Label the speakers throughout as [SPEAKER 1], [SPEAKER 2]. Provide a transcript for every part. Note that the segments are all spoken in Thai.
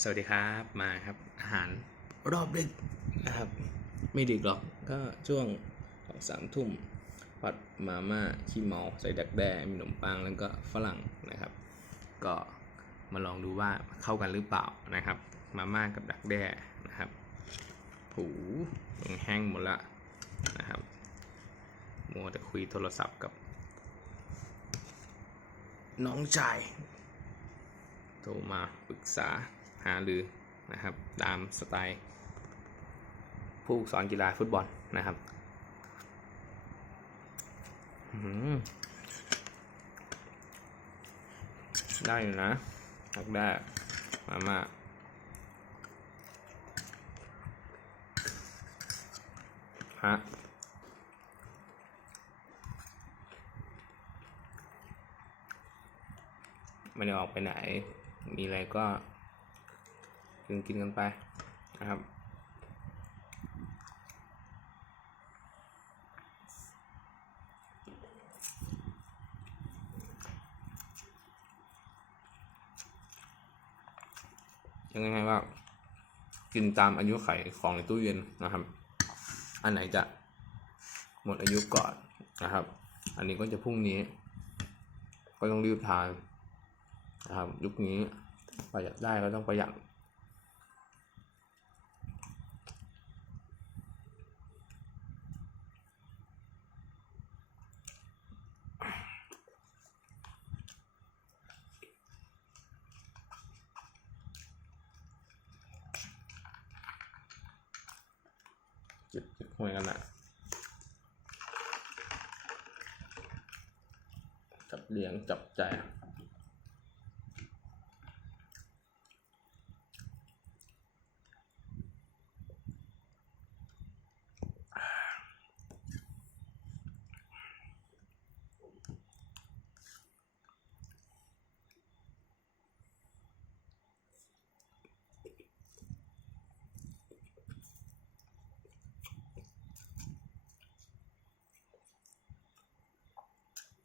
[SPEAKER 1] สวัสดีครับ มาครับ อาหารรอบดึกนะครับ ไม่ดึกหรอก ก็ช่วงสองสามทุ่มผัดมาม่าขี้เมาใส่ดักแด้มีขนมปังแล้วก็ฝรั่งนะครับ ก็มาลองดูว่าเข้ากันหรือเปล่านะครับ มาม่ากับดักแด้นะครับหูแห้งหมดละนะครับมัวแต่คุยโทรศัพท์กับ น้องชาย โทรมาปรึกษาหารือนะครับตามสไตล์ผู้สอนกีฬาฟุตบอลนะครับได้อยู่นะทักได้มามาฮะไม่ได้ออกไปไหน มีอะไรก็กินกินกันไปนะครับ ยังไงว่า กินตามอายุไขของในตู้เย็นนะครับ อันไหนจะหมดอายุก่อนนะครับ อันนี้ก็จะพรุ่งนี้ ก็ต้องรีบทาน นะครับยุคนี้ประหยัดได้ก็ต้องประหยัดจิบจิบหวยกันนะจับเลี้ยงจับใจ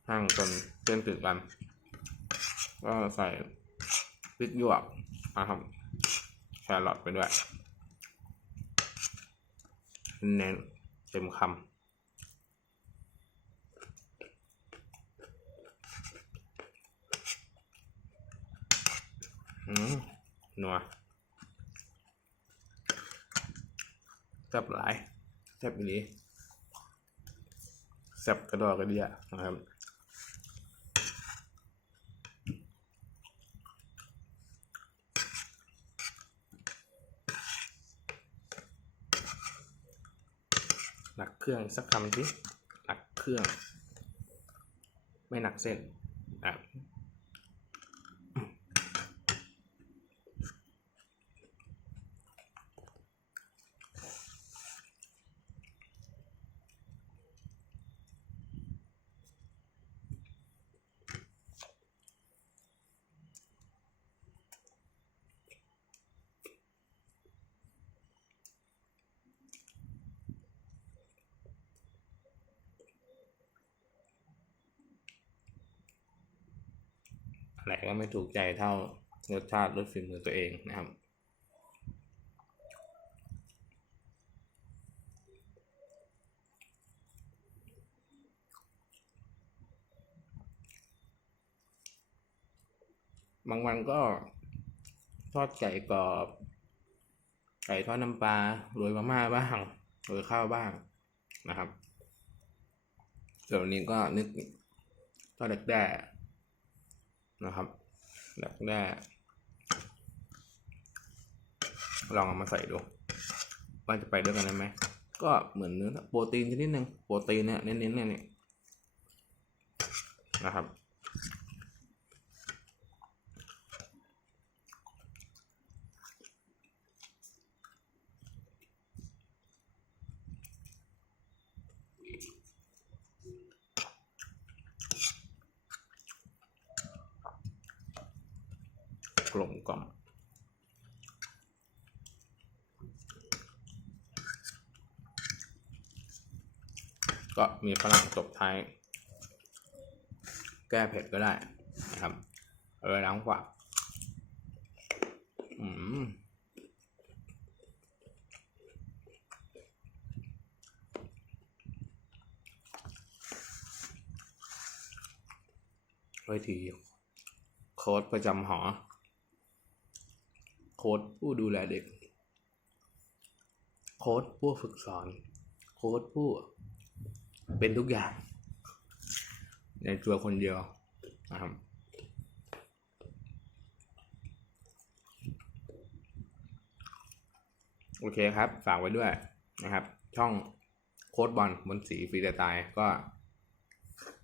[SPEAKER 1] ห้างจนเส้นติดกัน ก็ใส่พริกหยวกนะครับแครอทไปด้วยเน้นเต็มคำอืมนัวแซ่บหลายแซ่บอีนี้แซ่บกระดอกกระเดียนะครับ เครื่องสักคำสิหนักเครื่อง ไม่หนักเส้นอะ อะไรก็ไม่ถูกใจเท่ารสชาติรสฝีมือตัวเองนะครับ บางวันก็ทอดไก่กรอบ ไก่ทอดน้ำปลาโรยมาม่าบ้างโรยข้าวบ้างนะครับส่วนวันนี้ก็นึกทอดดักแด้ นะครับดักแด้ลองเอามาใส่ดูว่าจะไปด้วยกันได้ไหมก็เหมือนเนื้อโปรตีนชนิดหนึ่งโปรตีนเนี่ยเน้นๆเนี่ยนี่นะครับ กลมกล่อมก็มีฝรั่งตบท้าย แก้เผ็ดก็ได้นะครับ เออน้ำกว่าอืมวิธีโค้ดประจำหอ โค้ดผู้ดูแลเด็ก โค้ดผู้ฝึกสอน โค้ดผู้เป็นทุกอย่าง ในตัวคนเดียวนะครับโอเคครับ ฝากไว้ด้วยนะครับ ช่องโค้ดบอลบนสีฟรีสไตล์ก็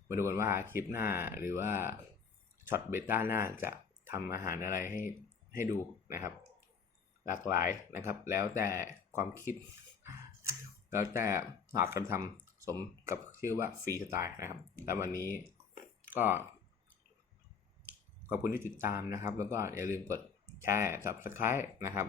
[SPEAKER 1] มาดูกันว่าคลิปหน้าหรือว่าช็อตเบต้าหน้าจะทำอาหารอะไรให้ ให้ดูนะครับ หลากหลายนะครับ แล้วแต่ความคิด แล้วแต่หากการทำสมกับชื่อว่าฟรีสไตล์นะครับแล้ววันนี้ก็ขอบคุณที่ติดตามนะครับ แล้วก็อย่าลืมกดแชร์ subscribe นะครับ